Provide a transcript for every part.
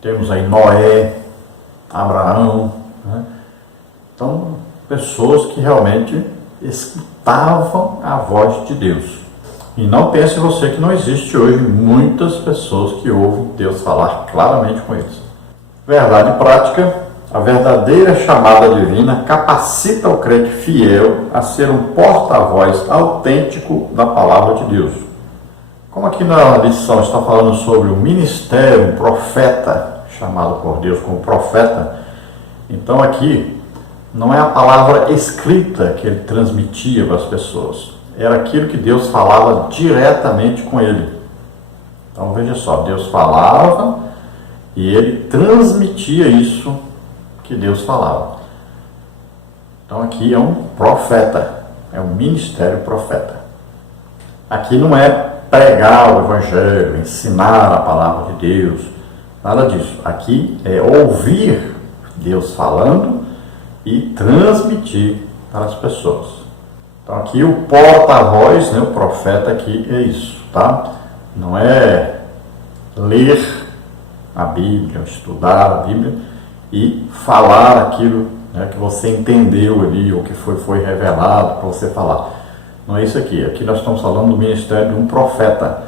temos aí Noé, Abraão, né? Então, pessoas que realmente escutavam a voz de Deus. E não pense você que não existe hoje muitas pessoas que ouvem Deus falar claramente com eles. Verdade prática, a verdadeira chamada divina capacita o crente fiel a ser um porta-voz autêntico da palavra de Deus. Como aqui na lição está falando sobre o ministério, um profeta, chamado por Deus como profeta, então aqui não é a palavra escrita que ele transmitia para as pessoas, era aquilo que Deus falava diretamente com ele. Então veja só, Deus falava e ele transmitia isso que Deus falava. Então aqui é um profeta, é um ministério profeta. Aqui não é pregar o evangelho, ensinar a palavra de Deus, nada disso. Aqui é ouvir Deus falando e transmitir para as pessoas. Então aqui o porta-voz, né, o profeta aqui é isso, tá? Não é ler a Bíblia, estudar a Bíblia e falar aquilo, né, que você entendeu ali, ou que foi revelado para você falar. Não é isso aqui. Aqui nós estamos falando do ministério de um profeta.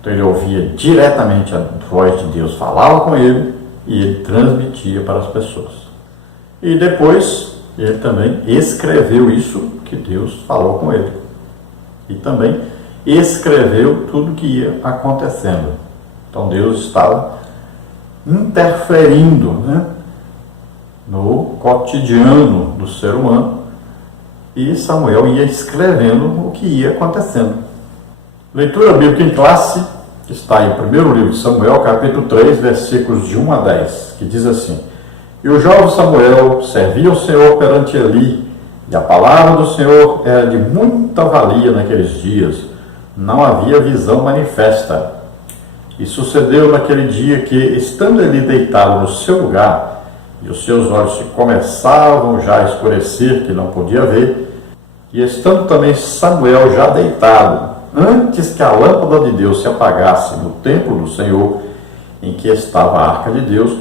Então ele ouvia diretamente a voz de Deus, falava com ele e ele transmitia para as pessoas. E depois ele também escreveu isso que Deus falou com ele. E também escreveu tudo que ia acontecendo. Então Deus estava interferindo, né, no cotidiano do ser humano, e Samuel ia escrevendo o que ia acontecendo. Leitura bíblica em classe está em 1º livro de Samuel, capítulo 3, versículos de 1 a 10, que diz assim: E o jovem Samuel servia o Senhor perante Eli, e a palavra do Senhor era de muita valia naqueles dias, não havia visão manifesta. E sucedeu naquele dia que, estando Eli deitado no seu lugar, e os seus olhos se começavam já a escurecer, que não podia ver, e estando também Samuel já deitado, antes que a lâmpada de Deus se apagasse no templo do Senhor, em que estava a arca de Deus,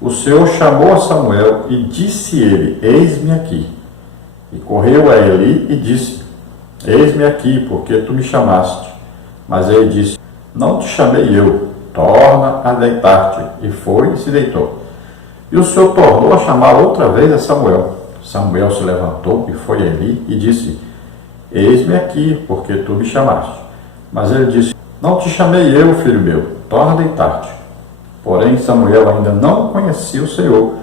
o Senhor chamou a Samuel e disse ele: Eis-me aqui. E correu a Eli e disse: Eis-me aqui, porque tu me chamaste. Mas ele disse: Não te chamei eu, torna a deitar-te. E foi e se deitou. E o Senhor tornou a chamar outra vez a Samuel. Samuel se levantou e foi a Eli e disse: Eis-me aqui, porque tu me chamaste. Mas ele disse: Não te chamei eu, filho meu, torna a deitar-te. Porém Samuel ainda não conhecia o Senhor,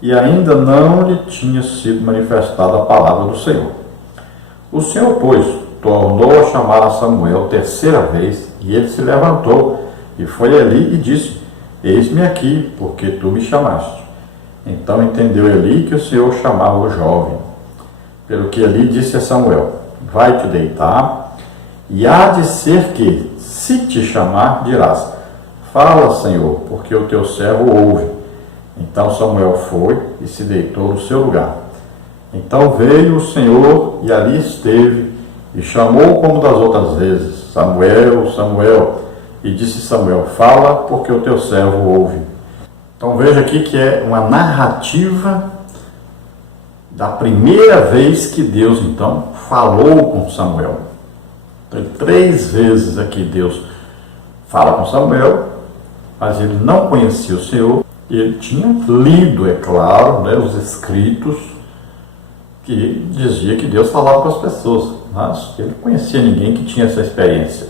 e ainda não lhe tinha sido manifestada a palavra do Senhor. O Senhor, pois, tornou a chamar a Samuel terceira vez, e ele se levantou e foi a Eli e disse: Eis-me aqui, porque tu me chamaste. Então entendeu Eli que o Senhor chamava o jovem. Pelo que Eli disse a Samuel: Vai-te deitar, e há de ser que, se te chamar, dirás: Fala, Senhor, porque o teu servo ouve. Então Samuel foi e se deitou no seu lugar. Então veio o Senhor e ali esteve, e chamou como das outras vezes: Samuel, Samuel. E disse Samuel: Fala, porque o teu servo ouve. Então veja aqui que é uma narrativa da primeira vez que Deus então falou com Samuel. Então, 3 vezes aqui Deus fala com Samuel, mas ele não conhecia o Senhor. E ele tinha lido, é claro, né, os escritos que dizia que Deus falava com as pessoas, mas ele não conhecia ninguém que tinha essa experiência.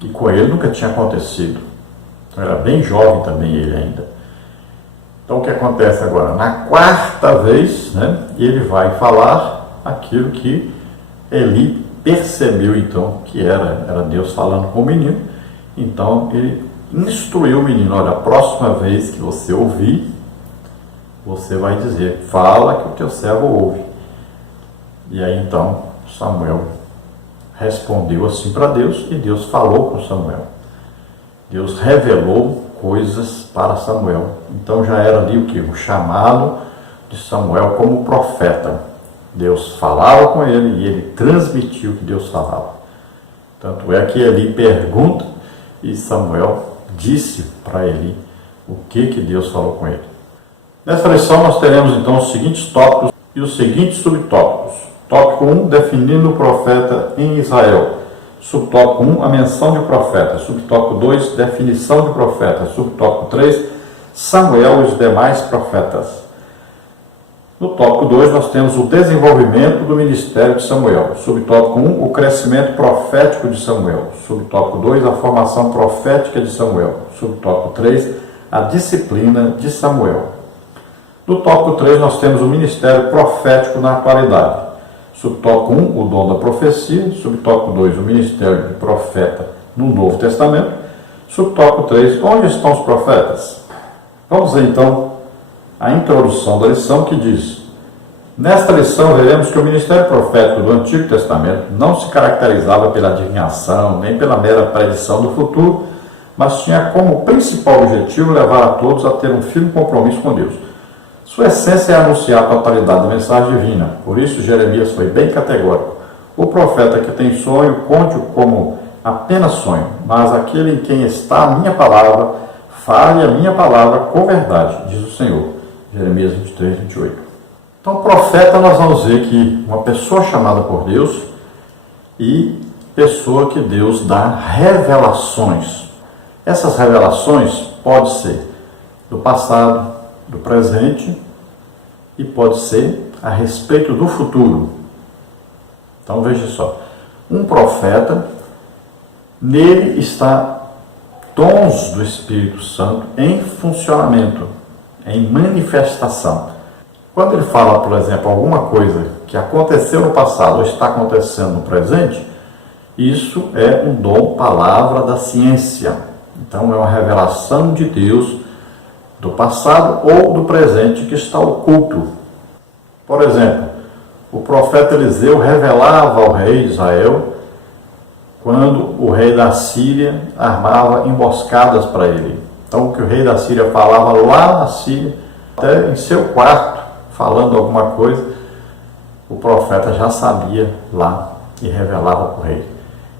E com ele nunca tinha acontecido. Então era bem jovem também ele ainda. Então o que acontece agora? Na 4ª vez, né, ele vai falar aquilo que Eli percebeu então que era Deus falando com o menino. Então ele instruiu o menino: olha, a próxima vez que você ouvir, você vai dizer: fala que o teu servo ouve. E aí então Samuel respondeu assim para Deus, e Deus falou com Samuel. Deus revelou coisas para Samuel. Então já era ali o que? O chamado de Samuel como profeta. Deus falava com ele e ele transmitiu o que Deus falava. Tanto é que Eli pergunta e Samuel disse para Eli o que Deus falou com ele. Nesta lição nós teremos então os seguintes tópicos e os seguintes subtópicos. Tópico 1, definindo o profeta em Israel. Subtópico 1, a menção de profeta. Subtópico 2, definição de profeta. Subtópico 3, Samuel e os demais profetas. No tópico 2, nós temos o desenvolvimento do ministério de Samuel. Subtópico 1, o crescimento profético de Samuel. Subtópico 2, a formação profética de Samuel. Subtópico 3, a disciplina de Samuel. No tópico 3, nós temos o ministério profético na atualidade. Subtópico 1, o dom da profecia. Subtópico 2, o ministério de profeta no Novo Testamento. Subtópico 3, onde estão os profetas? Vamos ver então a introdução da lição que diz: nesta lição veremos que o ministério profético do Antigo Testamento não se caracterizava pela adivinhação, nem pela mera predição do futuro, mas tinha como principal objetivo levar a todos a ter um firme compromisso com Deus. Sua essência é anunciar a totalidade da mensagem divina. Por isso, Jeremias foi bem categórico. O profeta que tem sonho, conte-o como apenas sonho, mas aquele em quem está a minha palavra, fale a minha palavra com verdade, diz o Senhor. Jeremias 23, 28. Então, profeta, nós vamos ver que uma pessoa chamada por Deus e pessoa que Deus dá revelações. Essas revelações podem ser do passado, do presente e pode ser a respeito do futuro. Então veja só, um profeta, nele está dons do Espírito Santo em funcionamento, em manifestação. Quando ele fala, por exemplo, alguma coisa que aconteceu no passado ou está acontecendo no presente, isso é um dom, palavra da ciência. Então é uma revelação de Deus do passado ou do presente que está oculto. Por exemplo, o profeta Eliseu revelava ao rei de Israel quando o rei da Síria armava emboscadas para ele. Então, o que o rei da Síria falava lá na Síria, até em seu quarto, falando alguma coisa, o profeta já sabia lá e revelava para o rei.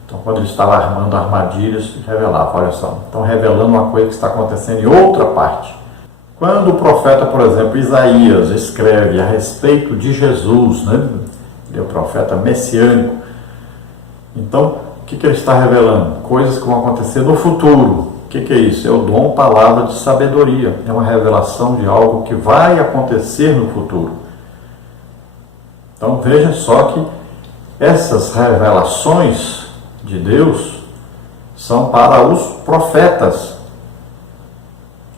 Então, quando ele estava armando armadilhas, revelava, olha só. Então, revelando uma coisa que está acontecendo em outra parte. Quando o profeta, por exemplo, Isaías, escreve a respeito de Jesus, né? Ele é o profeta messiânico. Então, o que ele está revelando? Coisas que vão acontecer no futuro. O que é isso? É o dom, palavra de sabedoria. É uma revelação de algo que vai acontecer no futuro. Então, veja só que essas revelações de Deus são para os profetas.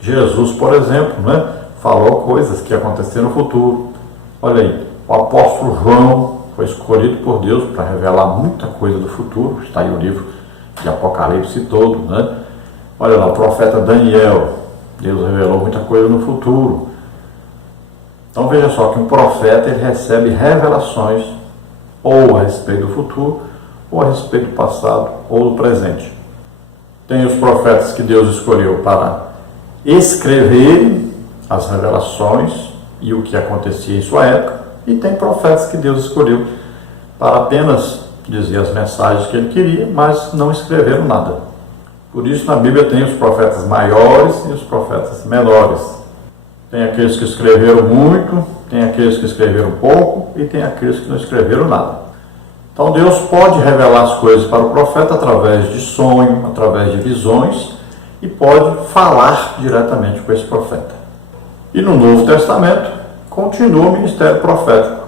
Jesus, por exemplo, né, falou coisas que aconteceram no futuro. Olha aí, o apóstolo João foi escolhido por Deus para revelar muita coisa do futuro. Está aí o livro de Apocalipse todo, né? Olha lá, o profeta Daniel, Deus revelou muita coisa no futuro. Então veja só que um profeta ele recebe revelações ou a respeito do futuro, ou a respeito do passado, ou do presente. Tem os profetas que Deus escolheu para escreverem as revelações e o que acontecia em sua época, e tem profetas que Deus escolheu para apenas dizer as mensagens que ele queria, mas não escreveram nada. Por isso na Bíblia tem os profetas maiores e os profetas menores. Tem aqueles que escreveram muito, tem aqueles que escreveram pouco e tem aqueles que não escreveram nada. Então Deus pode revelar as coisas para o profeta através de sonho, através de visões, e pode falar diretamente com esse profeta. E no Novo Testamento continua o ministério profético.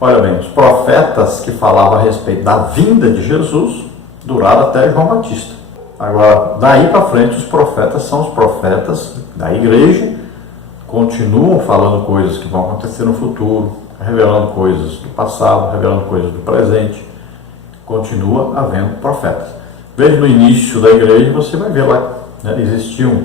Olha bem, os profetas que falavam a respeito da vinda de Jesus duraram até João Batista. Agora, daí para frente, os profetas são os profetas da igreja, continuam falando coisas que vão acontecer no futuro, revelando coisas do passado, revelando coisas do presente. Continua havendo profetas. Veja no início da igreja, você vai ver lá, né, existiam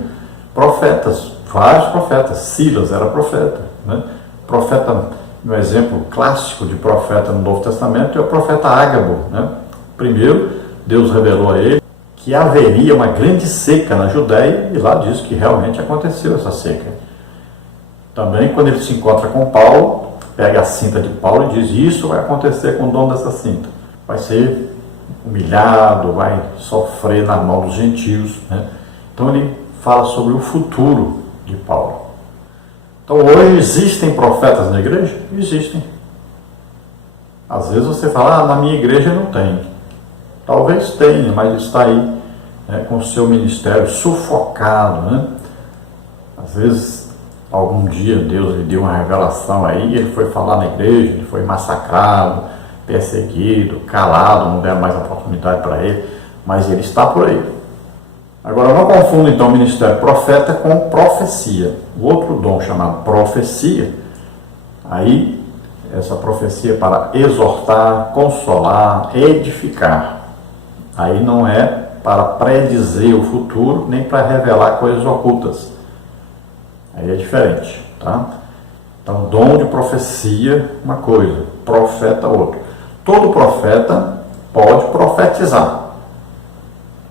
profetas, vários profetas. Silas era profeta, né? Profeta, um exemplo clássico de profeta no Novo Testamento é o profeta Ágabo, né? Primeiro, Deus revelou a ele que haveria uma grande seca na Judéia, e lá diz que realmente aconteceu essa seca. Também, quando ele se encontra com Paulo, pega a cinta de Paulo e diz: isso vai acontecer com o dono dessa cinta. Vai ser humilhado, vai sofrer na mão dos gentios, né? Então ele fala sobre o futuro de Paulo. Então hoje existem profetas na igreja? Existem. Às vezes você fala, na minha igreja não tem. Talvez tenha, mas está aí com o seu ministério sufocado, né? Às vezes, algum dia Deus lhe deu uma revelação aí, ele foi falar na igreja, ele foi massacrado, perseguido, calado, não deram mais oportunidade para ele, mas ele está por aí. Agora, não confunda então o ministério profeta com profecia. O outro dom chamado profecia, aí essa profecia é para exortar, consolar, edificar. Aí não é para predizer o futuro, nem para revelar coisas ocultas. Aí é diferente, tá? Então, dom de profecia, uma coisa, profeta, outra. Todo profeta pode profetizar.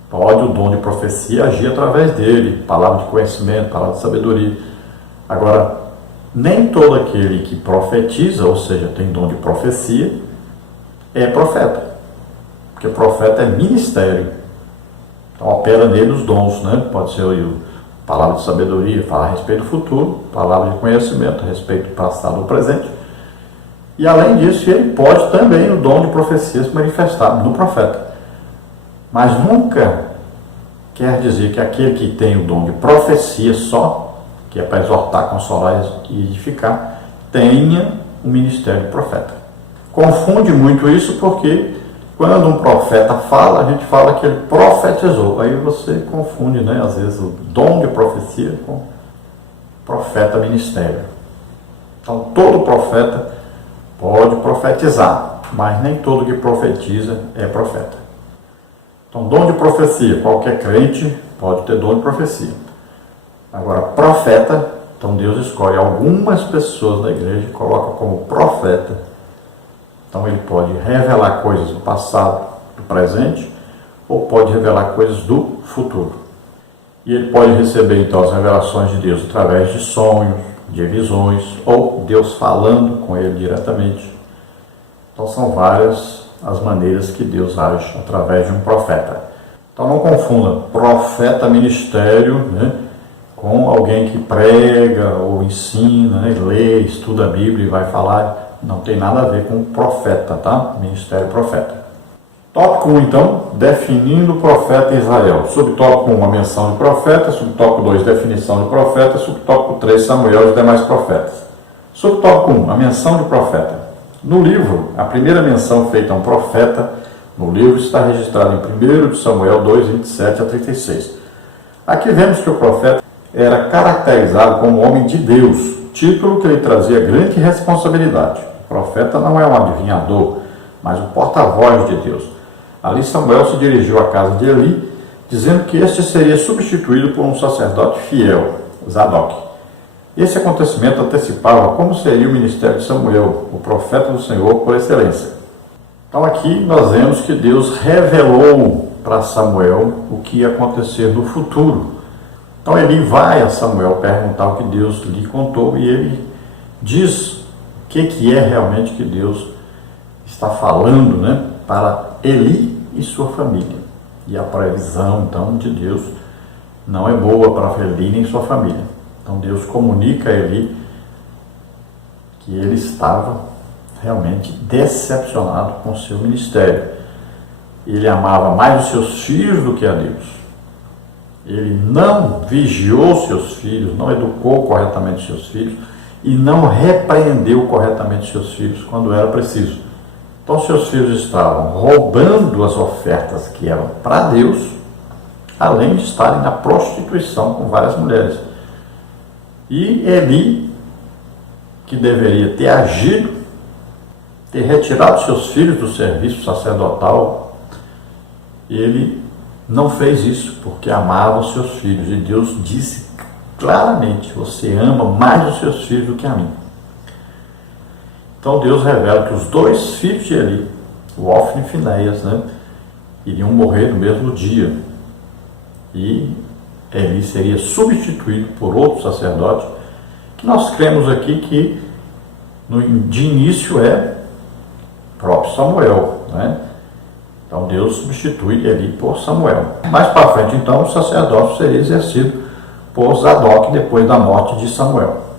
Pode o dom de profecia agir através dele, palavra de conhecimento, palavra de sabedoria. Agora, nem todo aquele que profetiza, ou seja, tem dom de profecia, é profeta. Porque profeta é ministério. Então, opera nele os dons, né? Pode ser palavra de sabedoria, falar a respeito do futuro, palavra de conhecimento, a respeito do passado ou presente. E além disso, ele pode também o dom de profecia se manifestar no profeta. Mas nunca quer dizer que aquele que tem o dom de profecia só, que é para exortar, consolar e edificar, tenha o ministério de profeta. Confunde muito isso porque quando um profeta fala, a gente fala que ele profetizou. Aí você confunde, né, às vezes, o dom de profecia com profeta ministério. Então, todo profeta pode profetizar, mas nem todo que profetiza é profeta. Então, dom de profecia, qualquer crente pode ter dom de profecia. Agora, profeta, então Deus escolhe algumas pessoas da igreja e coloca como profeta. Então, ele pode revelar coisas do passado, do presente, ou pode revelar coisas do futuro. E ele pode receber, então, as revelações de Deus através de sonhos, de visões, ou Deus falando com ele diretamente. Então, são várias as maneiras que Deus age através de um profeta. Então, não confunda profeta ministério, né, com alguém que prega ou ensina, né, lê, estuda a Bíblia e vai falar. Não tem nada a ver com profeta, tá? Ministério profeta. Tópico 1, então, definindo o profeta em Israel. Subtópico 1, a menção de profeta. Subtópico 2, definição de profeta. Subtópico 3, Samuel e os demais profetas. Subtópico 1, a menção de profeta. No livro, a primeira menção feita a um profeta no livro está registrada em 1 de Samuel 2, 27 a 36. Aqui vemos que o profeta era caracterizado como homem de Deus, título que lhe trazia grande responsabilidade. O profeta não é um adivinhador, mas o porta-voz de Deus. Ali Samuel se dirigiu à casa de Eli, dizendo que este seria substituído por um sacerdote fiel, Zadok. Esse acontecimento antecipava como seria o ministério de Samuel, o profeta do Senhor por excelência. Então aqui nós vemos que Deus revelou para Samuel o que ia acontecer no futuro. Então Eli vai a Samuel perguntar o que Deus lhe contou e ele diz o que é realmente que Deus está falando, né, para Eli e sua família. E a previsão então de Deus não é boa para Eli nem sua família. Então Deus comunica a Eli que ele estava realmente decepcionado com o seu ministério. Ele amava mais os seus filhos do que a Deus. Ele não vigiou seus filhos, não educou corretamente seus filhos e não repreendeu corretamente seus filhos quando era preciso. Então seus filhos estavam roubando as ofertas que eram para Deus, além de estarem na prostituição com várias mulheres. E Eli, que deveria ter agido, ter retirado seus filhos do serviço sacerdotal, ele não fez isso porque amava os seus filhos. E Deus disse claramente: você ama mais os seus filhos do que a mim. Então Deus revela que os dois filhos de Eli, o Ofni e Finéias, né, iriam morrer no mesmo dia. E Eli seria substituído por outro sacerdote, que nós cremos aqui que de início é próprio Samuel, né? Então Deus substitui Eli por Samuel. Mais para frente, então, o sacerdócio seria exercido por Zadok depois da morte de Samuel.